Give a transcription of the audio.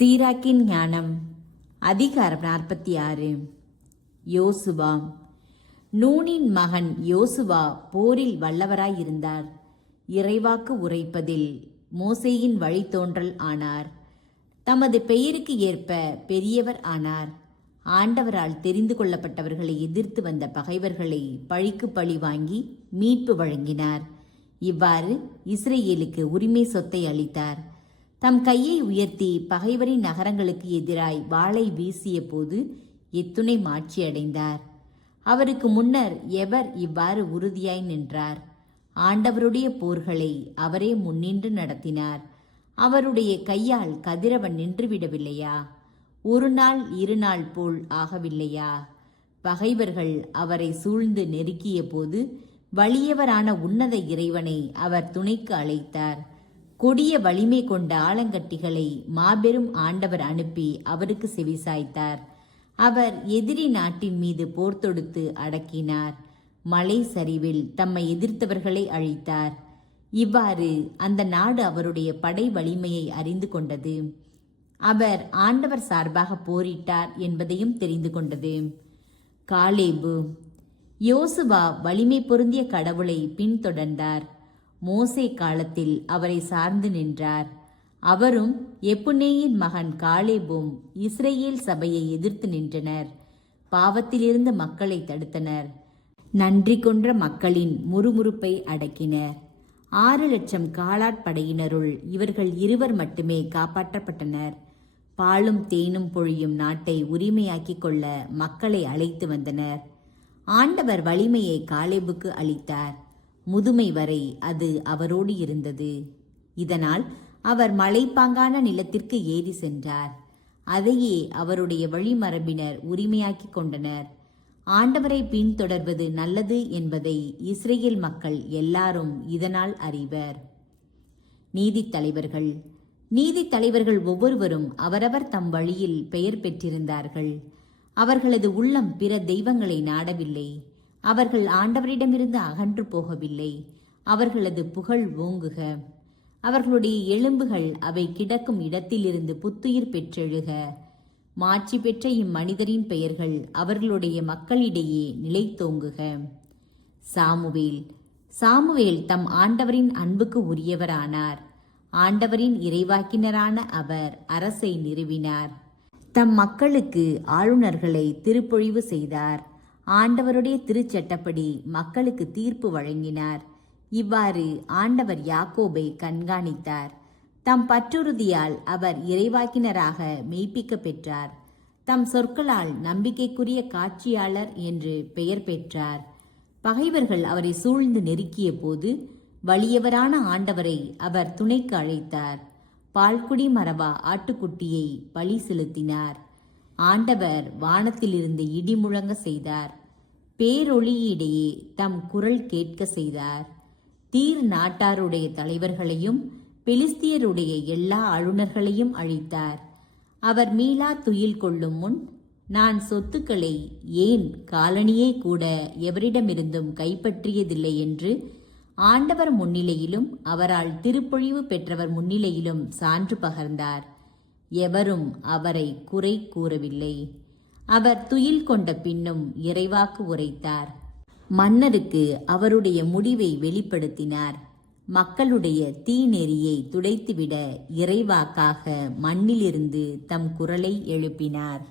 சீராக்கின் ஞானம் அதிகாரம் 46. யோசுவா. நூனின் மகன் யோசுவா போரில் வல்லவராயிருந்தார். இறைவாக்கு உரைப்பதில் மோசேயின் வழித்தோன்றல் ஆனார். தமது பெயருக்கு ஏற்ப பெரியவர் ஆனார். ஆண்டவரால் தெரிந்து கொள்ளப்பட்டவர்களை எதிர்த்து வந்த பகைவர்களை பழிக்கு பழி வாங்கி மீட்பு வழங்கினார். இவ்வாறு இஸ்ரேலுக்கு உரிமை சொத்தை அளித்தார். தம் கையை உயர்த்தி பகைவரின் நகரங்களுக்கு எதிராய் வாளை வீசிய போது எத்துணை மாட்சி அடைந்தார். அவருக்கு முன்னர் எவர் இவ்வாறு உறுதியாய் நின்றார்? ஆண்டவருடைய போர்களை அவரே முன்னின்று நடத்தினார். அவருடைய கையால் கதிரவன் நின்றுவிடவில்லையா? ஒரு நாள் இரு நாள் போல் ஆகவில்லையா? பகைவர்கள் அவரை சூழ்ந்து நெருக்கிய போது வலியவரான உன்னத இறைவனை அவர் துணைக்கு அழைத்தார். கொடிய வலிமை கொண்ட ஆலங்கட்டிகளை மாபெரும் ஆண்டவர் அனுப்பி அவருக்கு செவிசாய்த்தார். அவர் எதிரி நாட்டின் மீது போர் தொடுத்து அடக்கினார். மலை சரிவில் தம்மை எதிர்த்தவர்களை அழித்தார். இவ்வாறு அந்த நாடு அவருடைய படை வலிமையை அறிந்து கொண்டது. அவர் ஆண்டவர் சார்பாக போரிட்டார் என்பதையும் தெரிந்து கொண்டது. காலேபு. யோசுவா வலிமை பொருந்திய கடவுளை பின்தொடர்ந்தார். மோசே காலத்தில் அவரை சார்ந்து நின்றார். அவரும் எப்புனேயின் மகன் காலேபும் இஸ்ரேல் சபையை எதிர்த்து நின்றனர். பாவத்திலிருந்து மக்களை தடுத்தனர். நன்றி கொன்ற மக்களின் முறுமுறுப்பை அடக்கினர். 6,00,000 காலாட்படையினருள் இவர்கள் 2 மட்டுமே காப்பாற்றப்பட்டனர். பாலும் தேனும் பொழியும் நாட்டை உரிமையாக்கிக் கொள்ள மக்களை அழைத்து வந்தனர். ஆண்டவர் வலிமையை காலேபுக்கு அளித்தார். முதுமை வரை அது அவரோடு இருந்தது. இதனால் அவர் மலைப்பாங்கான நிலத்திற்கு ஏறி சென்றார். அதையே அவருடைய வழிமரபினர் உரிமையாக்கிக் கொண்டனர். ஆண்டவரை பின்தொடர்வது நல்லது என்பதை இஸ்ரேல் மக்கள் எல்லாரும் இதனால் அறிவர். நீதித்தலைவர்கள். நீதித்தலைவர்கள் ஒவ்வொருவரும் அவரவர் தம் வழியில் பெயர் பெற்றிருந்தார்கள். அவர்களது உள்ளம் பிற தெய்வங்களை நாடவில்லை. அவர்கள் ஆண்டவரிடமிருந்து அகன்று போகவில்லை. அவர்களது புகழ் ஓங்குக. அவர்களுடைய எலும்புகள் அவை கிடக்கும் இடத்திலிருந்து புத்துயிர் பெற்றெழுக. மாட்சி பெற்ற இம்மனிதரின் பெயர்கள் அவர்களுடைய மக்களிடையே நிலைத்தோங்குக. சாமுவேல். சாமுவேல் தம் ஆண்டவரின் அன்புக்கு உரியவரானார். ஆண்டவரின் இறைவாக்கினரான அவர் அரசை நிறுவினார். தம் மக்களுக்கு ஆளுநர்களை திருப்பொழிவு செய்தார். ஆண்டவருடைய திருச்சட்டப்படி மக்களுக்கு தீர்ப்பு வழங்கினார். இவ்வாறு ஆண்டவர் யாக்கோபை கண்காணித்தார். தம் பற்றுறுதியால் அவர் இறைவாக்கினராக மெய்ப்பிக்க பெற்றார். தம் சொற்களால் நம்பிக்கைக்குரிய காட்சியாளர் என்று பெயர் பெற்றார். பகைவர்கள் அவரை சூழ்ந்து நெருக்கிய போது வலியவரான ஆண்டவரை அவர் துணைக்கு அழைத்தார். பால்குடி மரவா ஆட்டுக்குட்டியை பலி செலுத்தினார். ஆண்டவர் வானத்திலிருந்து இடி முழங்க செய்தார். பேரொளியிடையே தம் குரல் கேட்க செய்தார். தீர் நாட்டாருடைய தலைவர்களையும் பெலிஸ்தியருடைய எல்லா ஆளுநர்களையும் அழித்தார். அவர் மீளா துயில் கொள்ளும் முன், நான் சொத்துக்களை ஏன் காலணியை கூட எவரிடமிருந்தும் கைப்பற்றியதில்லை என்று ஆண்டவர் முன்னிலையிலும் அவரால் திருப்பொழிவு பெற்றவர் முன்னிலையிலும் சான்று பகர்ந்தார். எவரும் அவரை குறை கூறவில்லை. அவர் துயில் கொண்ட பின்னும் இறைவாக்கு உரைத்தார். மன்னருக்கு அவருடைய முடிவை வெளிப்படுத்தினார். மக்களுடைய தீநெறியை துடைத்துவிட இறைவாக்காக மண்ணிலிருந்து தம் குரலை எழுப்பினார்.